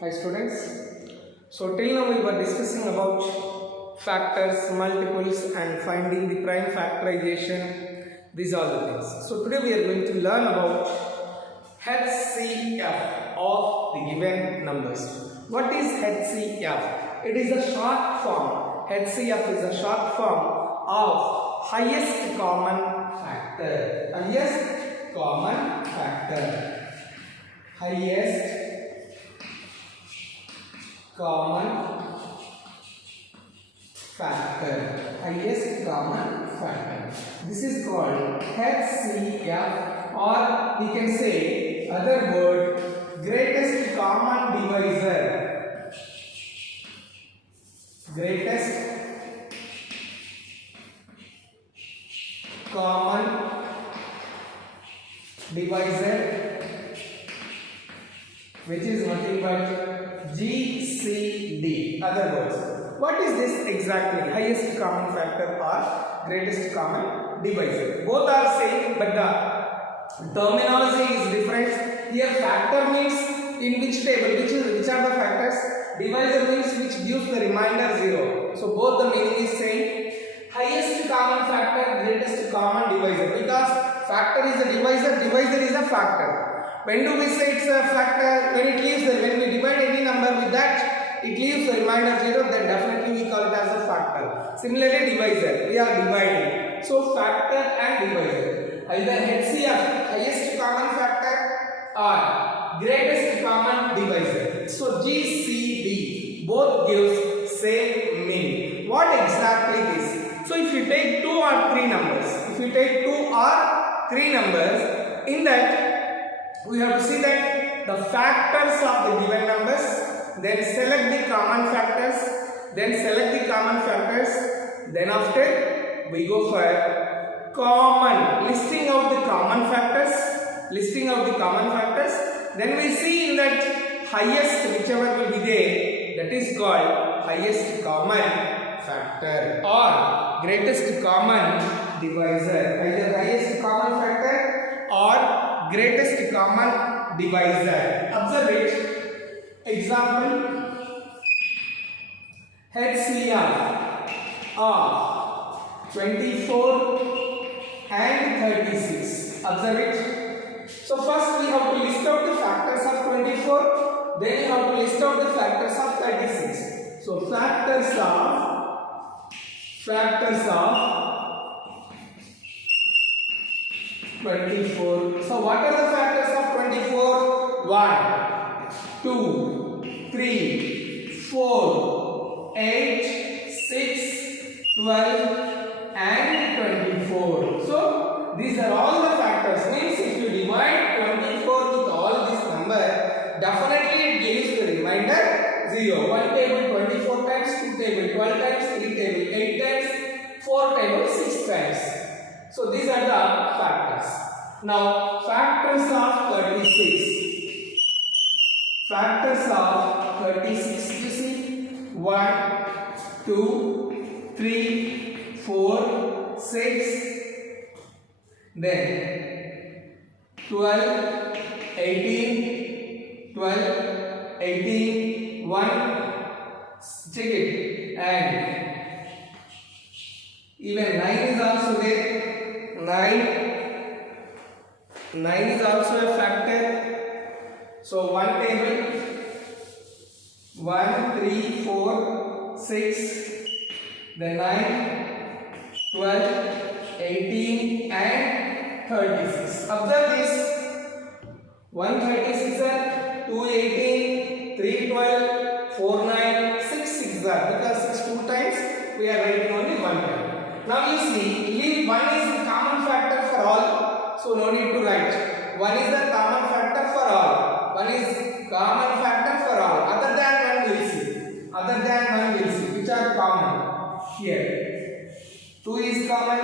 Hi students. So till now we were discussing about factors, multiples and finding the prime factorization. These are the things. So today we are going to learn about HCF of the given numbers. What is HCF? It is a short form. HCF is a short form of highest common factor. Highest common factor. Highest common factor. Highest common factor. This is called HCF, or we can say other word, greatest common divisor. Greatest common divisor, which is nothing but GCD. Other words, what is this exactly? Highest common factor or greatest common divisor. Both are same, but the terminology is different. Here factor means in which table, which are the factors. Divisor means which gives the remainder 0. So both the meaning is same. Highest common factor, greatest common divisor. Because factor is a divisor, divisor is a factor. When do we say it's a factor? When it leaves when we divide any number with that, it leaves the remainder 0, then definitely we call it as a factor. Similarly, divisor, we are dividing. So factor and divisor, either HCF, highest common factor, or greatest common divisor. So GCD, both gives same meaning. What exactly is? So if you take 2 or 3 numbers, in that we have to see that the factors of the given numbers, then select the common factors, then after we go for common, listing of the common factors, then we see in that highest, whichever will be there, that is called highest common factor or greatest common divisor, either highest common factor or greatest common divisor. Observe it. Example, HCF of 24 and 36. Observe it. So first we have to list out the factors of 24, then we have to list out the factors of 36. So factors of 24. So what are the factors of 24? 1, 2, 3, 4, 8, 6, 12 and 24. So these are all the factors. Means if you divide 24 with all this number, definitely it gives the remainder 0. One table 24 times, two table 12 times, three table 8 times, four table 6 times. So these are the factors. Now factors of 36. Factors of 36, you see, 1, 2, 3, 4, 6, then 12, 18, 1, check it, and even 9 is also there. 9 is also a factor. So one table 1, 3, 4, 6, then 9, 12, 18 and 36. Observe this. 136 are 2, 18, 3, 12, 4, 9, 6, 6 are, because 6 2 times we are writing only one time. Now you see, leave 1 is the common factor for all, so no need to write. 1 is the common factor for all. 1 is common factor for all. Other than 1 we'll see. Which are common? Here. 2 is common,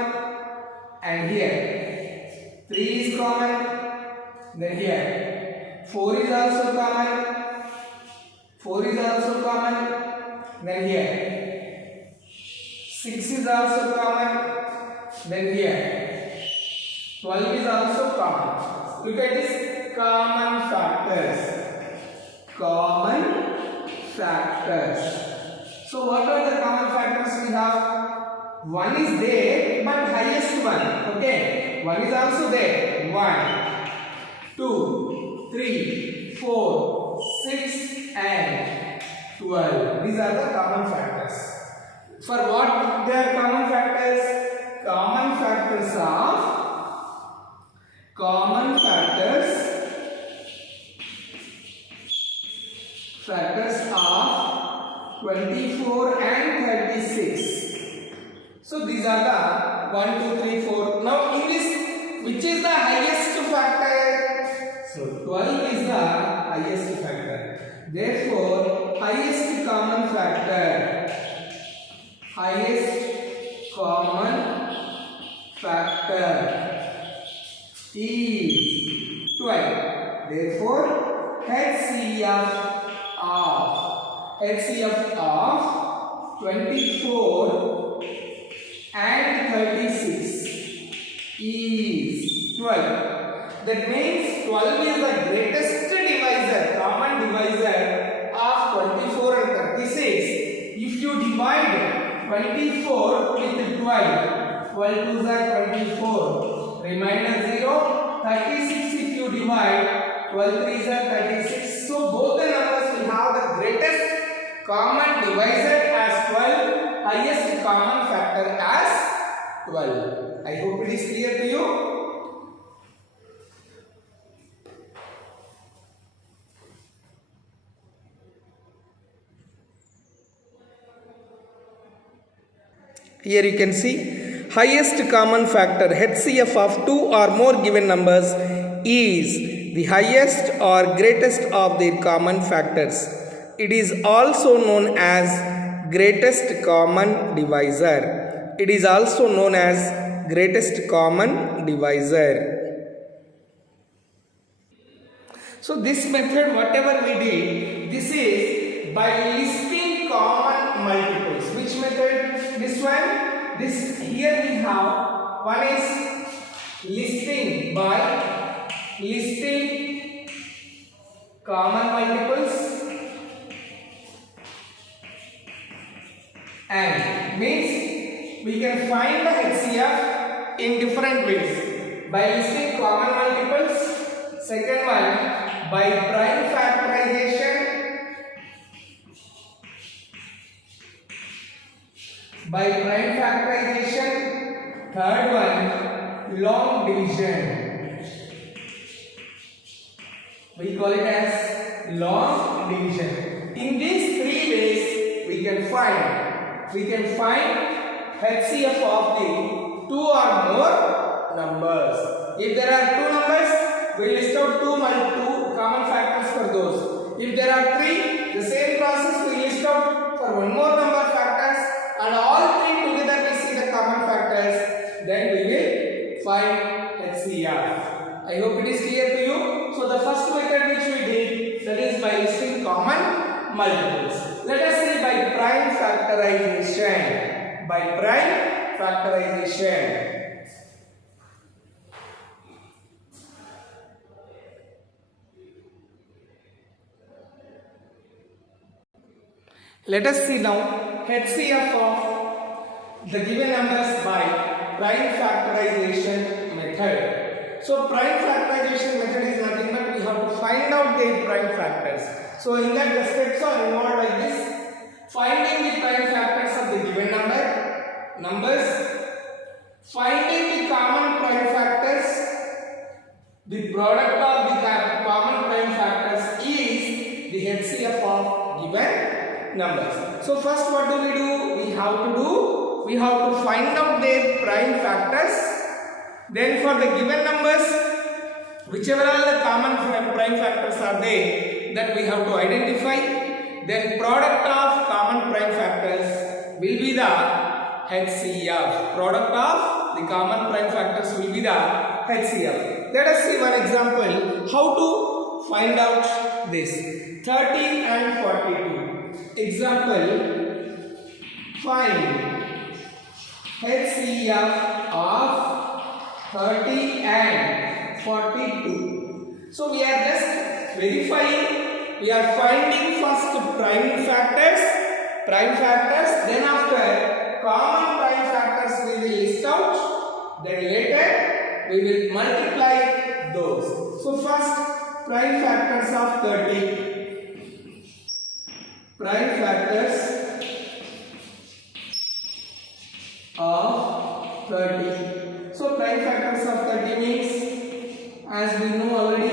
and here. 3 is common, then here. 4 is also common, then here. 6 is also common, then here. 12 is also common. Look at this, common factors. Common factors. So what are the common factors we have? One is there, but highest one. Okay, one is also there. 1, 2, 3, 4, 6, and 12. These are the common factors. For what they are common factors? Common factors of 24 and 36. So these are the 1, 2, 3, 4. Now in this, which is the highest factor? So 12 is the highest factor. Therefore, highest common factor is 12. Therefore, HCF of 24 and 36 is 12. That means 12 is the greatest divisor, common divisor of 24 and 36. If you divide 24 with 12, 12 twos are 24, remainder 0, 36 if you divide, 12 threes are 36. So both the numbers will have the greatest common divisor as 12, highest common factor as 12. I hope it is clear to you. Here you can see highest common factor HCF of two or more given numbers is the highest or greatest of their common factors. It is also known as greatest common divisor. It is also known as greatest common divisor. So this method, whatever we did, this is by listing common multiples. Which method? This one. This here we have one is listing by listing common multiples, and means we can find the HCF in different ways by listing common multiples. Second one, by prime factorization. Third one, long division. We call it as long division. In these three ways we can find HCF of the two or more numbers. If there are two numbers, we list out two common factors for those. If there are three, the same process we list out for one more number of factors, and all three together we see the common factors. Then we will find HCF. I hope it is clear to you. So the first method which we did, that is by listing common multiples. Let us see by prime factorization. By prime factorization. Let us see now HCF of the given numbers by prime factorization method. So prime factorization method is nothing but we have to find out their prime factors. So in that the steps are involved like this: finding the prime factors of the given numbers, finding the common prime factors. The product of the common prime factors is the HCF of given numbers. So first what do? We have to find out their prime factors. Then for the given numbers, whichever all the common prime factors are there, that we have to identify. Then product of common prime factors will be the HCF. Product of the common prime factors will be the HCF. Let us see one example how to find out this. 30 and 42. Example, find HCF of 30 and 42. So we are just verifying we are finding first prime factors, then after common prime factors we will list out, then later we will multiply those. So first prime factors of 30. Prime factors of 30. So prime factors of 30 means, as we know already,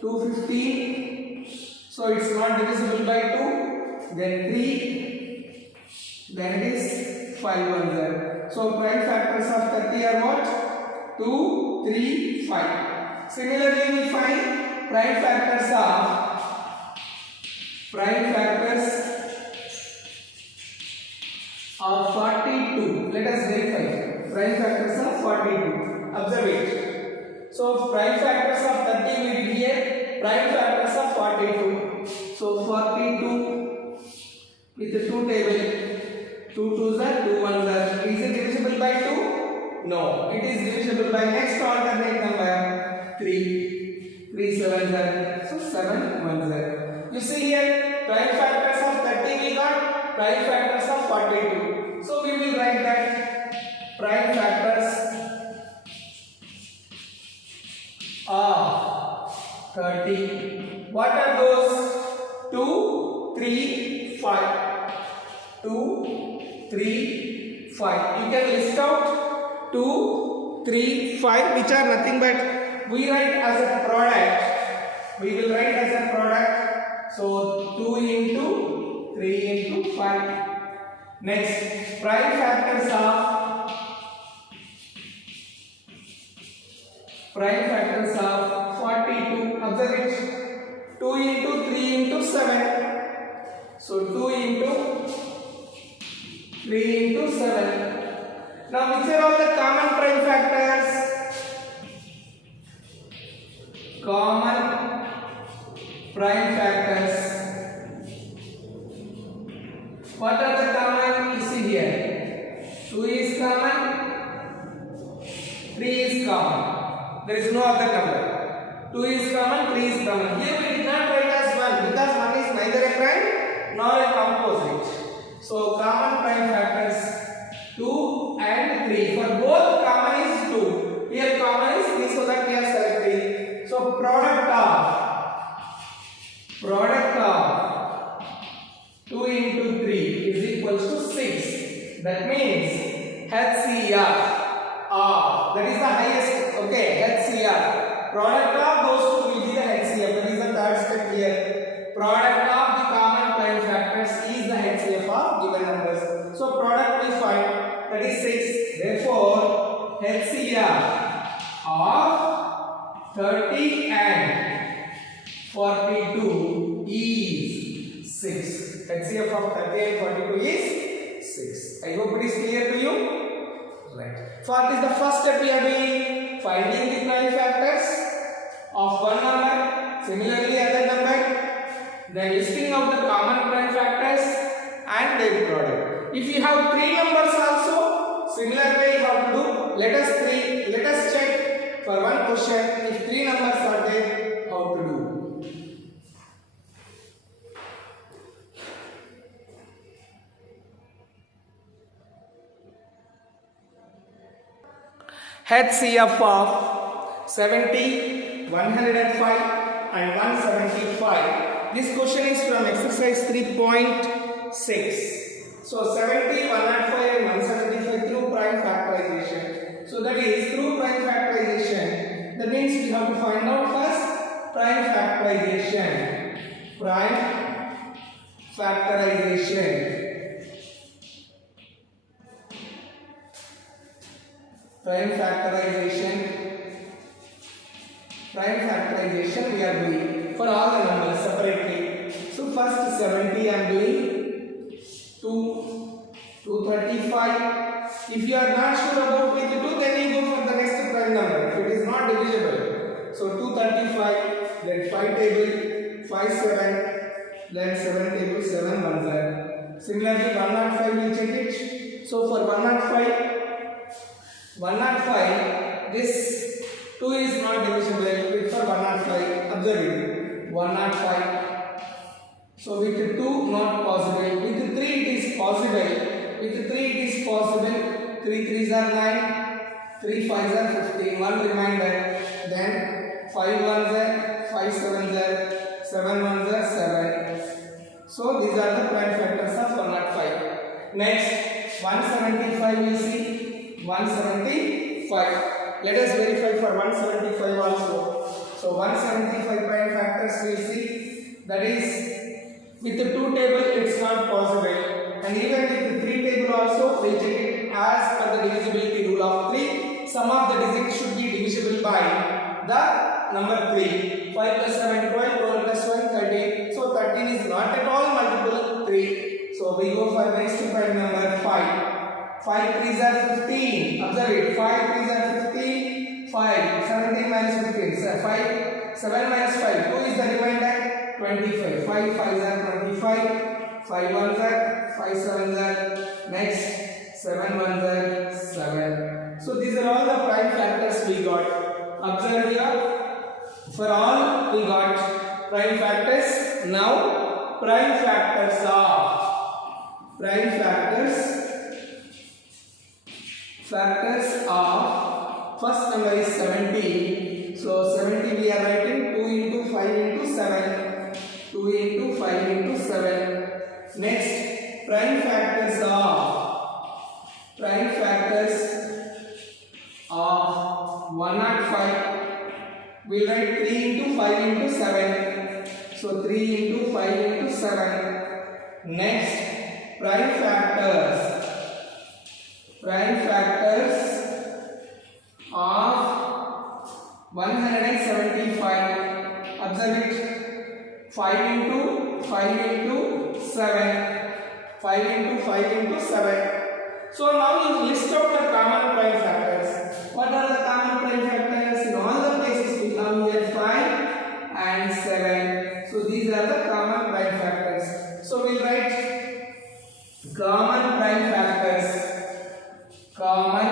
215. So it's not divisible by 2. Then 3. Then it is 5 ones there. So prime factors of 30 are what? 2, 3, 5. Similarly, we find prime factors of 42. Let us verify. Prime factors of 42. Observe it. So prime factors of 30 we did here. Prime factors of 42. So 42 with the 2 table. 2 2s are 2 1s are. Is it divisible by 2? No. It is divisible by next alternate number 3. 3 7s are. So 7 1s are. You see here prime factors of 30 we got. Prime factors of 42. So we will write that prime factors of 30. What are those? 2, 3, 5. 2, 3, 5. You can list out 2, 3, 5, which are nothing but we write as a product. We will write as a product. So 2 into 3 into 5. Next, prime factors of 42. Observe it. 2 into 3 into 7. So 2 into 3 into 7. Now which are all the common prime factors? Common prime factors. What are the common? You see here. 2 is common. 3 is common. There is no other number. 2 is common. 3 is common. Here we did not write as 1 because 1 is neither a prime nor a composite. So common prime factors 2 and 3. For both common is 2. Here common is 3, so that we are selecting. So product of 2 into 3 is equals to 6. That means HCF of, that is the highest, okay, HCF. Product of those two will be the HCF. That is the third step here. Product of the common prime factors is the HCF of given numbers. So product we find, that is 6. Therefore, HCF of 30 and 42 is 6. HCF of 30 and 42 is 6. I hope it is clear to you. Right. What is the first step we are doing? Finding the prime factors of one number, similarly other number, then listing out the common prime factors and their product. If you have 3 numbers also, similar way you have to do. Let us check for one question if 3 numbers are there, how to do. HCF of 70, 105 and 175. This question is from exercise 3.6. So 70, 105 and 175 through prime factorization. So that is through prime factorization. That means we have to find out first prime factorization. Prime factorization. Prime factorization we are doing for all the numbers separately. So first 70 I am doing 235. If you are not sure about which 2, then you go for the next prime number. If it is not divisible, so 235, then 5 table, 5 7, then 7 table, 7 1 0. Similarly 105 we check it. So for 105, this 2 is not divisible. For 105, observe it. 1 105. So with 2 not possible. With 3 it is possible. With 3 it is possible. 3 3s are 9. 3 5s are 15. One reminder. Then 5 1s are 5 7s are 7 1s are 7. So these are the prime factors of 105. Next 175 we see 175. Let us verify for 175 also. So 175 prime factors we see, that is with the 2 table it's not possible, and even with the 3 table also we check it as per the divisibility rule of 3. Sum of the digits should be divisible by the number 3. 5 plus 7 12, 12 plus 1 13. So 13 is not at all multiple 3. So we go for next prime number 5. 5 3s are 15. Observe it. 5 3s are 15. 5 17 minus 15. So 5 7 minus 5. 2 is the remainder. 25. 5 5s are 25. 5 1s are 5 7s are next 7 1s are 7. So these are all the prime factors we got. Observe here. For all we got prime factors. Now prime factors of first number is 70. So 70 we are writing 2 into 5 into 7. 2 into 5 into 7. Next prime factors of 105. We write 3 into 5 into 7. So 3 into 5 into 7. Next prime factors of 175. Observe it. 5 into 5 into 7. 5 into 5 into 7. So now you list out the common prime factors. What are the common prime factors? In all the places we come here 5 and 7. So these are the common prime factors. So we write common prime factors. Common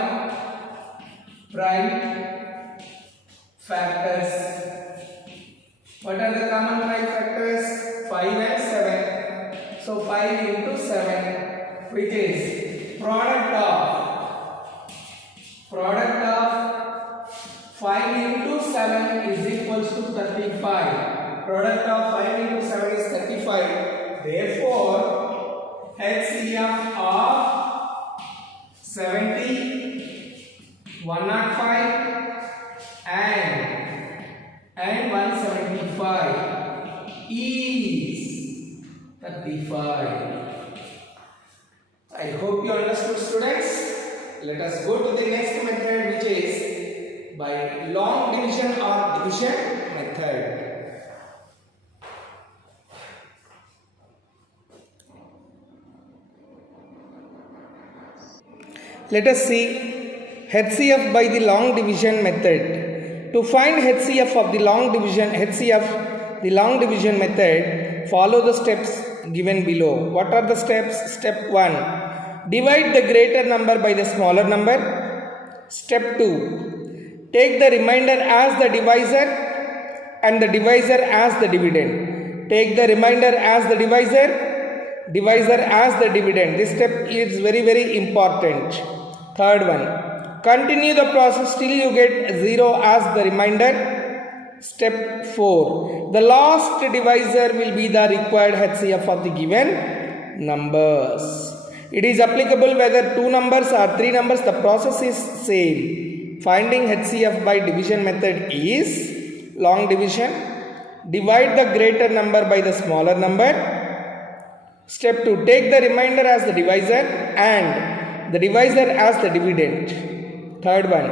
prime factors. What are the common prime factors? 5 and 7. So 5 into 7, which is product of 5 into 7 is equals to 35. Product of 5 into 7 is 35. Therefore, HCF of 70, 105 and 175 is 35. I hope you understood, students. Let us go to the next method, which is by long division or division method. Let us see HCF by the long division method. To find HCF of the long division, method, follow the steps given below. What are the steps? Step 1. Divide the greater number by the smaller number. Step 2. Take the remainder as the divisor and the divisor as the dividend. Take the remainder as the divisor as the dividend. This step is very, very important. Third one. Continue the process till you get 0 as the remainder. Step 4. The last divisor will be the required HCF of the given numbers. It is applicable whether 2 numbers or 3 numbers, the process is same. Finding HCF by division method is long division. Divide the greater number by the smaller number. Step 2. Take the remainder as the divisor and the divisor as the dividend. Third one.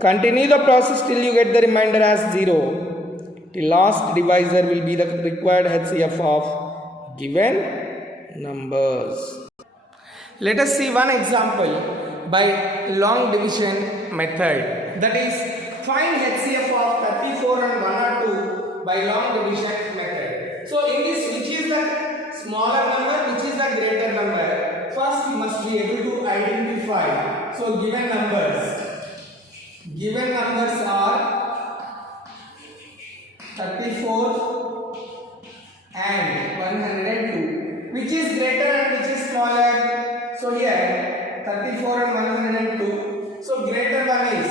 Continue the process till you get the remainder as 0. The last divisor will be the required HCF of given numbers. Let us see one example by long division method. That is, find HCF of 34 and 102 by long division method. So in this, which is the smaller number, which is the greater number? First we must be able to identify. So given numbers are 34 and 102. Which is greater and which is smaller? So here 34 and 102. So greater one is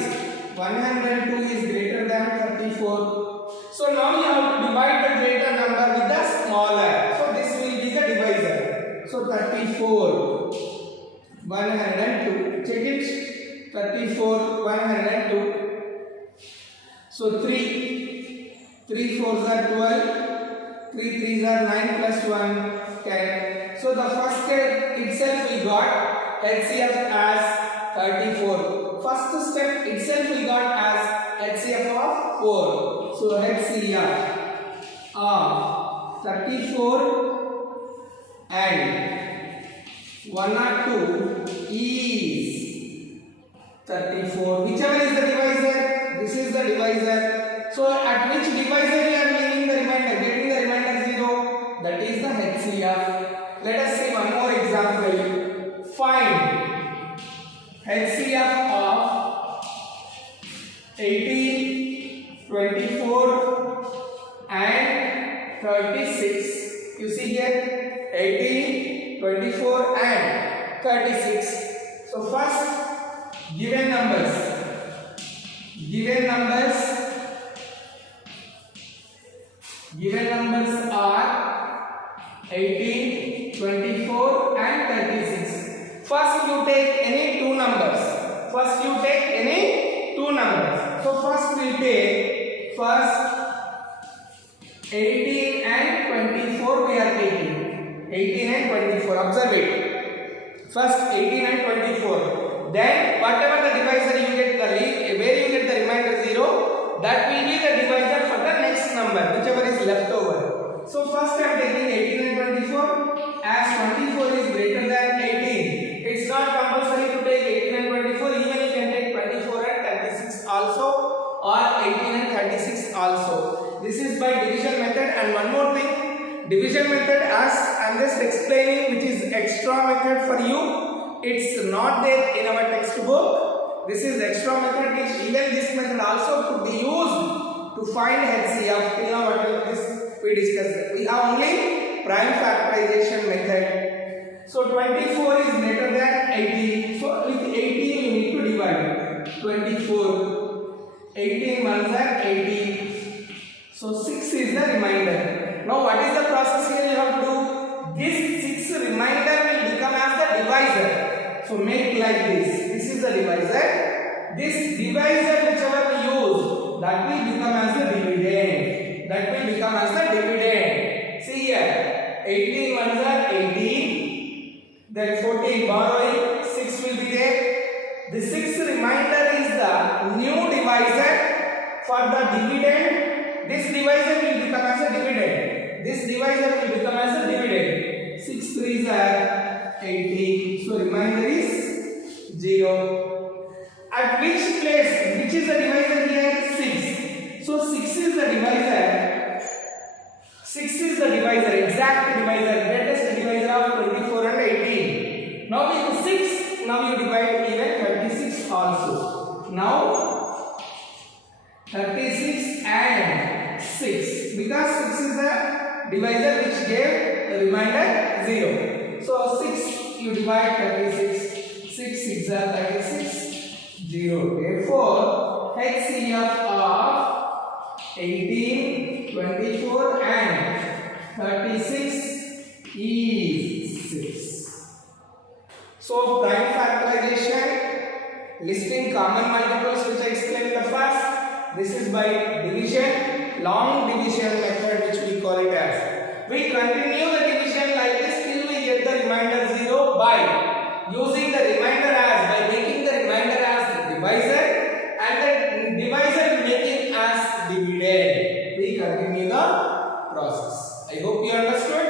102 is greater than 34. So now you have to divide the greater number with the smaller. So this will be the divisor. So 34 102. Check it. 34 102. So 3 4s are 12. 3 3s are 9 plus 1 10. So the first step itself we got HCF as 34. First step itself we got as HCF of 4. So HCF of 34 and 102 is 34. Whichever is the divisor, this is the divisor. So at which divisor we are leaving the remainder, getting the remainder 0? That is the HCF. Let us see one more example. Find HCF of 18, 24 and 36. You see here 18, 24 and 36. So first given numbers are 18, 24 and 36. First you take any two numbers. So first we take 18 and 24 we are taking. 18 and 24. Observe it. First 18 and 24. Then whatever the divisor you get where you get the remainder 0, that will be the divisor for the next number, whichever is left over. So first I am taking 18 and 24. As 24 is greater than 18, it's not compulsory to take 18 and 24. Even you can take 24 and 36 also, or 18 and 36 also. This is by division method. And one more thing, division method, as I am just explaining, which is extra method for you. It's not there in our textbook. This is extra method, which even this method also could be used to find HCF. Till now whatever this we discussed, we have only prime factorization method. So 24 is greater than 18. So with 18 you need to divide 24. 18 ones are 18. So 6 is the remainder. Now what is the process here you have to do? This 6 remainder will become as the divisor. So make like this. This is the divisor. This divisor whichever we use, that will become as the dividend. See here, 18 ones are 18. Then 14 borrowing, 6 will be there. The 6 remainder is the new divisor for the dividend. This divisor will become as a dividend. 6 3s are 18. So remainder is 0. At which place, which is the divisor here? 6. So 6 is the divisor. 6 is the divisor, exact divisor, greatest divisor of 24 and 18. Now with 6, now you divide even 36 also. Now 36 and 6, because 6 is the divisor which gave the remainder 0. So 6 you divide 36, 6 6 are 36, 0. Therefore HCF of 18, 24 and 36 is 6. So prime factorization, listing common multiples which I explained in the first. This is by division, long division method which we call it as. We continue the division like this till we get the remainder 0 by using the remainder as, by making the remainder as the divisor and the divisor making as dividend. We continue the process. I hope you understood.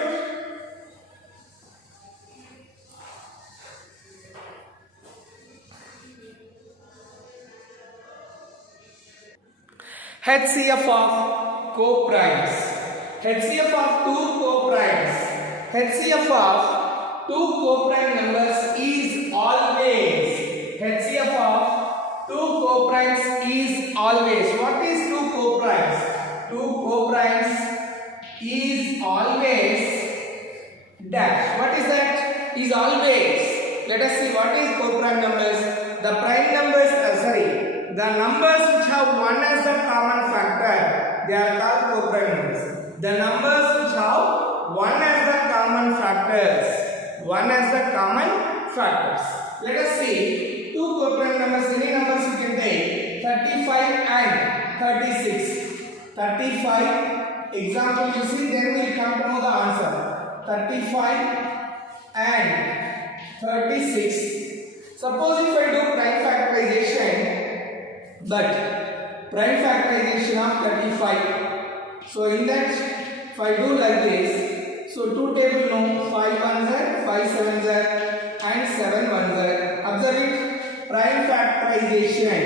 HCF of co-primes. HCF of two co-primes. HCF of two co-prime numbers is always. HCF of two co-primes is always. What is two co-primes? Two co-primes is always dash. What is that? Is always. Let us see what is co-prime numbers. The prime numbers, the numbers which have 1 as the common factor, they are called co-prime numbers. The numbers which have 1 as the common factors, 1 as the common factors. Let us see two co-prime numbers. Any numbers you can take, 35 and 36. 35, example you see, then we will come to know the answer. 35 and 36. Suppose if I do prime factorization, but prime factorization of 35. So in that, if I do like this, so two table no, 5 ones are, 5 sevens are, and 7 ones are. Observe it. Prime factorization.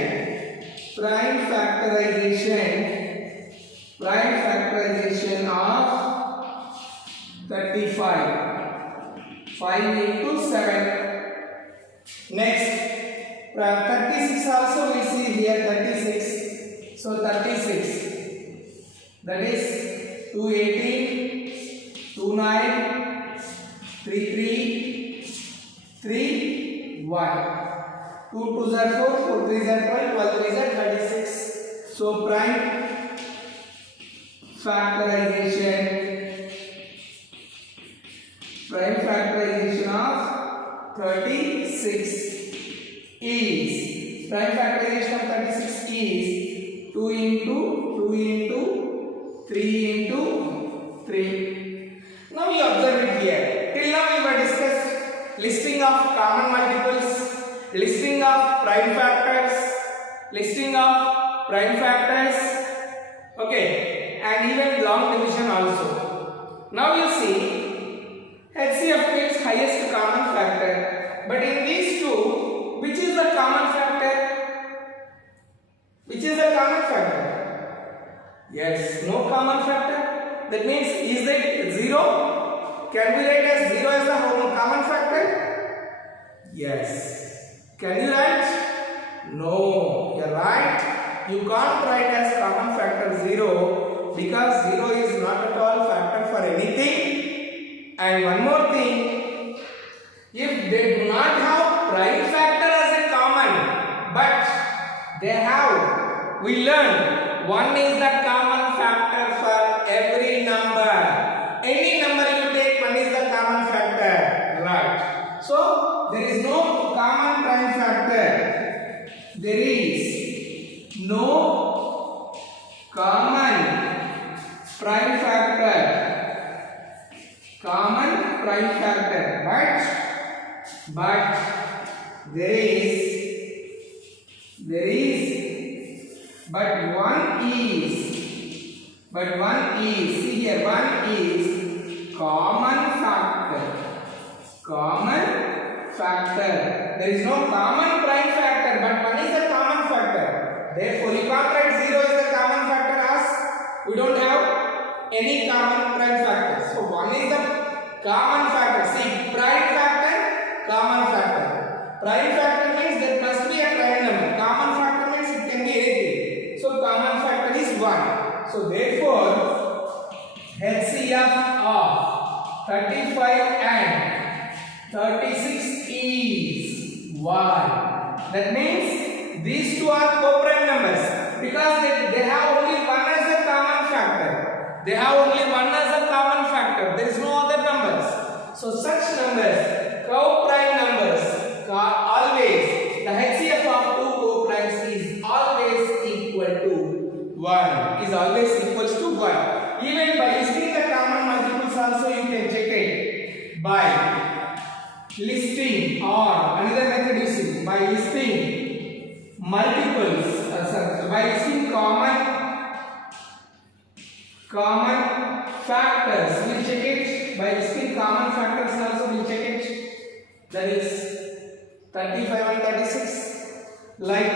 Prime factorization of 35. 5 into 7. Next, 36 also we see here 36. So 36. That is 218, 29, 33, 3, 1. 2 2s are 4, 4 3s are 12, 12 3s are 36. So prime factorization of 36 is, prime factorization of 36 is 2 into 3 into 3. Now you observe it here. Till now we were discussed listing of common multiples, listing of prime factors, okay, and even long division also. Now you see HCF takes highest common factor, but in these two, which is the common factor? Which is the common factor? Yes, no common factor. That means, is it 0? Can we write as 0 as the common factor? Yes. Can you write? No. You're right. You can't write as common factor 0 because 0 is not at all factor for anything. And one more thing, if they do not have prime factor as a common, but they have, we learned, 1 is the common factor for every number. Any number you take, 1 is the common factor, right? So, there is no common prime factor. There is no common prime factor. But there is one is, see here, one is common factor. There is no common prime factor, but one is a common factor. Therefore, you can't write 0 is the common factor as we don't have any common prime factor. So 1 is the common factor. See, prime factor, common factor. Prime factor means there must be a prime number. Common factor means it can be anything. So common factor is 1. So therefore, HCF of 35 and 36 is 1. That means these two are co-prime numbers because they have only 1 as a common factor. They have only 1 as a common factor. There is no other numbers. So such numbers, co-prime numbers, always the HCF of two co-primes is always equal to 1. Is always equals to 1. Even by listing the common multiples also you can check it by listing, or another method you see by listing multiples, by listing common factors. We'll check it by listing common factors also. We'll check it. That is 35 and 36. Like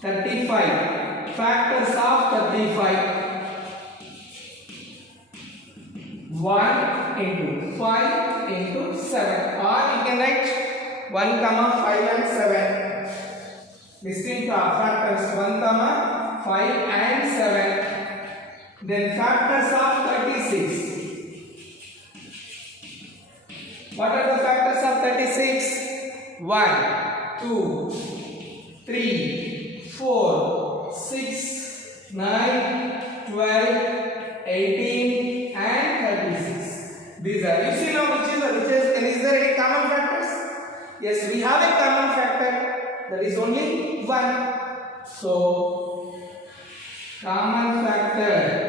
35 factors of 35. 1 into 5 into 7, or you can write 1 comma 5 and 7. Listing factors 1 comma 5 and 7. Then factors of 36. What are the factors of 36? 1, 2, 3, 4, 6, 9, 12, 18 and 36. These are. You see now which is there any common factors? Yes, we have a common factor, that is only 1. So common factor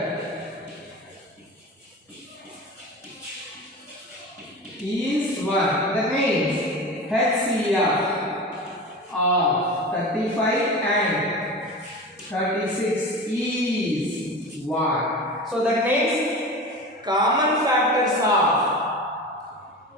is 1. That means HCF of 35 and 36 is 1. So that means common factors of,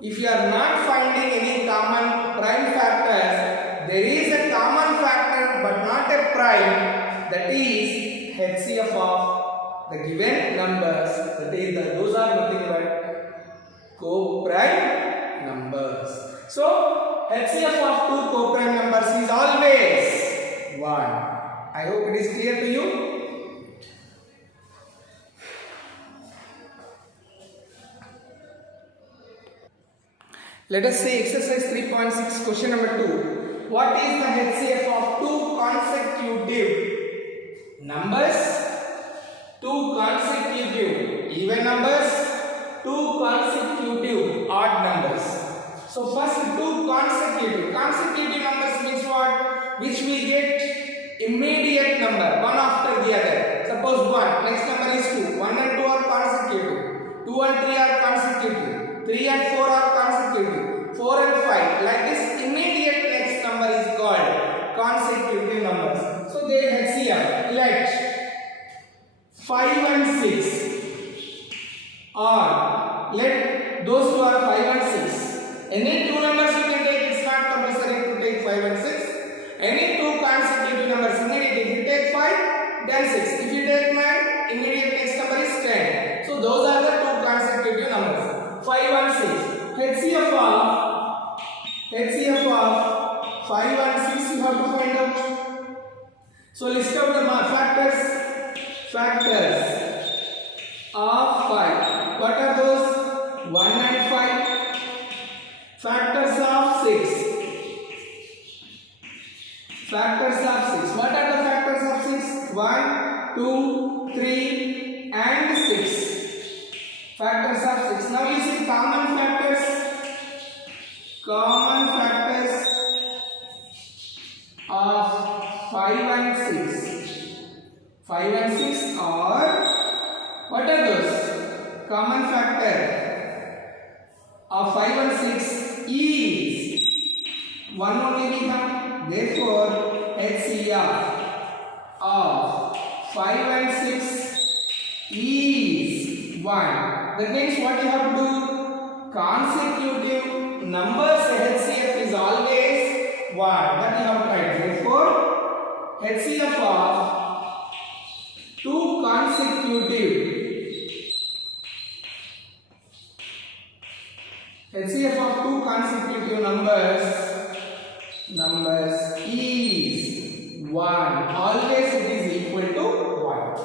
if you are not finding any common prime factors, there is a common factor but not a prime, that is HCF of the given numbers. That is those are nothing but co-prime numbers. So HCF of two co-prime numbers is always 1. I hope it is clear to you. Let us say exercise 3.6 question number 2. What is the HCF of two consecutive numbers? Two consecutive even numbers, two consecutive odd numbers. So first two consecutive numbers means what? Which we get immediate number, one after the other. Suppose 1, next number is 2. 1 and 2 are consecutive. 2 and 3 are consecutive. 3 and 4 are consecutive. 4 and 5. Like this, immediate next number is called consecutive numbers. So they HCF. Let 5 and 6 or let those who are 5 and 6. Any two numbers you can take, it's not compulsory to take 5 and 6. Any two consecutive numbers, immediate, if you take 5, then 6. If you take 9, immediate next number is 10. So those are the two consecutive numbers, 5 and 6. HCF of 5 and 6 you have to find out. So list out the factors of 5. What are those? 1 and 5. Factors of 6. What are the factors of 6? 1, 2, 3 and 6. Factors of 6. Now you see common factors. Common factors of 5 and 6. 5 and 6 are, what are those? Common factor of 5 and 6 is 1 only we have. Therefore, HCF of 5 and 6 is 1. That means what you have to do? Consecutive numbers HCF is always 1. That you have to write. Therefore, HCF of two consecutive numbers is 1. Always it is equal to 1.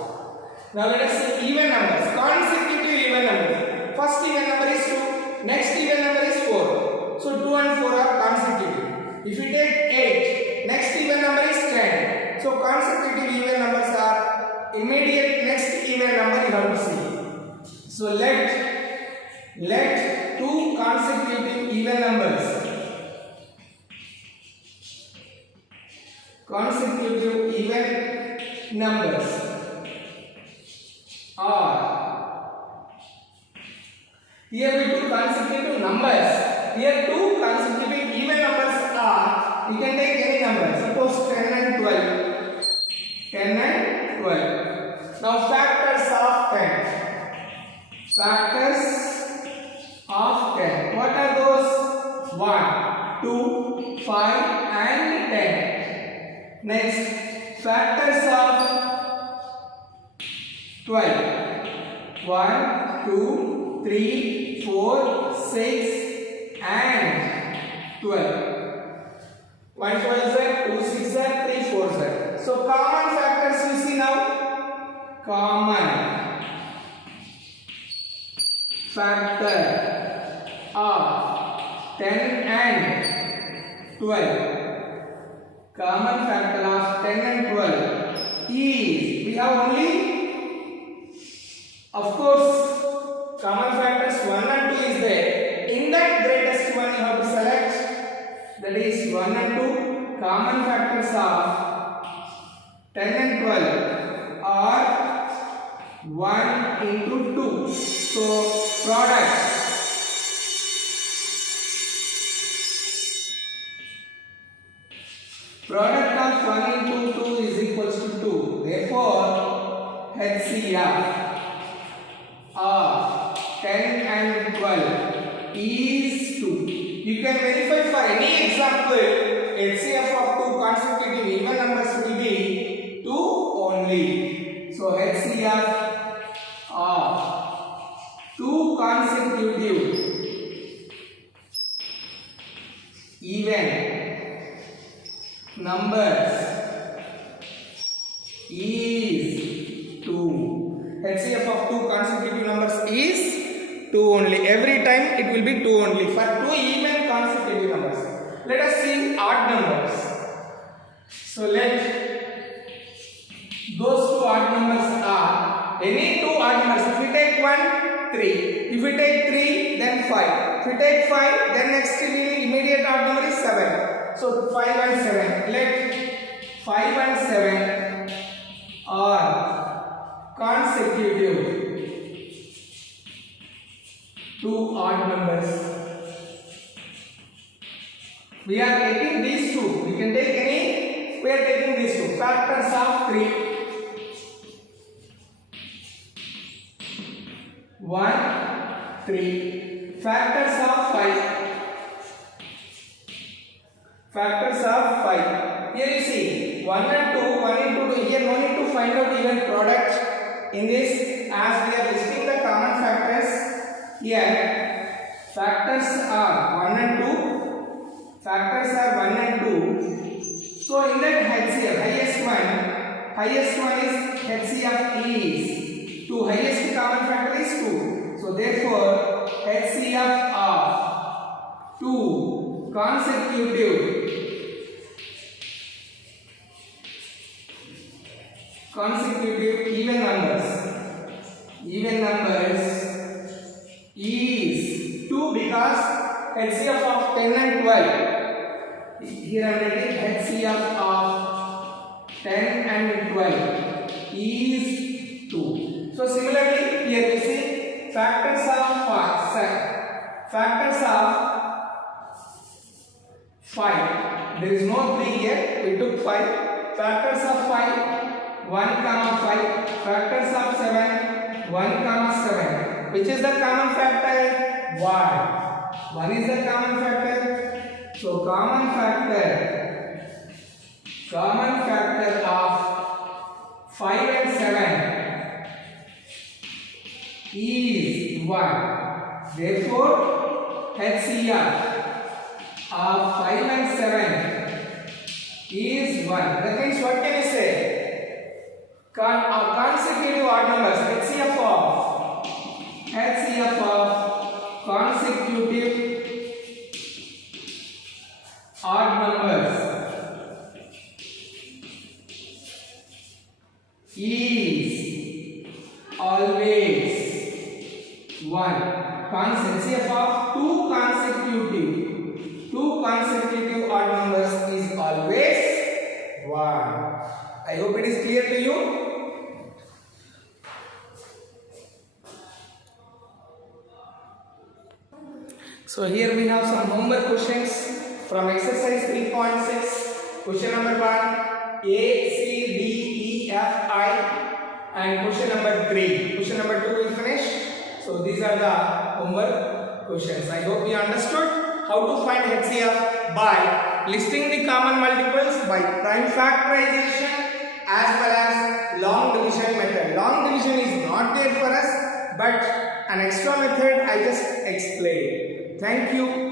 Now let us see even numbers. Consecutive even numbers. First even number is 2. Next even number is 4. So 2 and 4 are consecutive. If you take 8, next even number is 10. So consecutive even numbers are immediate next even number you have to see. So let two consecutive even numbers are, here we do consecutive numbers. Here two consecutive even numbers are, you can take any number. Suppose 10 and 12. 10 and 12. Now factors of 10. What are those? 1, 2, 5 and 10. Next, factors of 12. 1, 2, 3, 4, 6 and 12. 1 12 z, 2 6 z, 3 4 z. So common factors you see now. Common factor of 10 and 12. Common factor of 10 and 12 is, we have only, of course, common factors 1 and 2 is there. In that greatest one you have to select, that is 1 and 2. Common factors of 10 and 12 are 1 into 2. So product of 1 into 2 is equals to 2. Therefore, HCF of 10 and 12 is 2. You can verify for any example, HCF of 2 consecutive even numbers will be 2 only. So HCF of 2 consecutive even numbers is 2. HCF of 2 consecutive numbers is 2 only. Every time it will be 2 only for 2 even consecutive numbers. Let us see odd numbers. So let those 2 odd numbers are any 2 odd numbers. If we take 1, 3. If we take 3, then 5. If we take 5, then next immediate odd number is 7. So 5 and 7. Let 5 and 7 are consecutive 2 odd numbers. We are taking these 2. We can take any. We are taking these 2. Factors of 3. 1, 3. Factors of 5. Factors of 5. Here you see 1 and 2, 1 into 2. Here no need to find out even product in this, as we are listing the common factors. Here factors are 1 and 2. Factors are 1 and 2. So in that HCF, highest one is HCF is 2. Highest common factor is 2. So therefore HCF of 2 consecutive even numbers is 2 because HCF of 10 and 12. Here I am writing HCF of 10 and 12 is 2. So similarly here we see factors of 5. There is no 3 here. We took 5. Factors of 5, 1 comma 5. Factors of 7, 1 comma 7. Which is the common factor? 1. 1 is the common factor. So common factor of 5 and 7 is 1. Therefore HCF of 5 and 7 is 1. That means what can you say? Consecutive odd numbers. HCF of consecutive odd numbers is always 1. HCF of two consecutive odd numbers is always 1. I hope it is clear to you. So here we have some homework questions from exercise 3.6. Question number 1, A, C, D, E, F, I, and question number 3. Question number 2 will finish. So these are the homework questions. I hope you understood how to find HCF by listing the common multiples by prime factorization as well as long division method. Long division is not there for us, but an extra method I just explained. Thank you.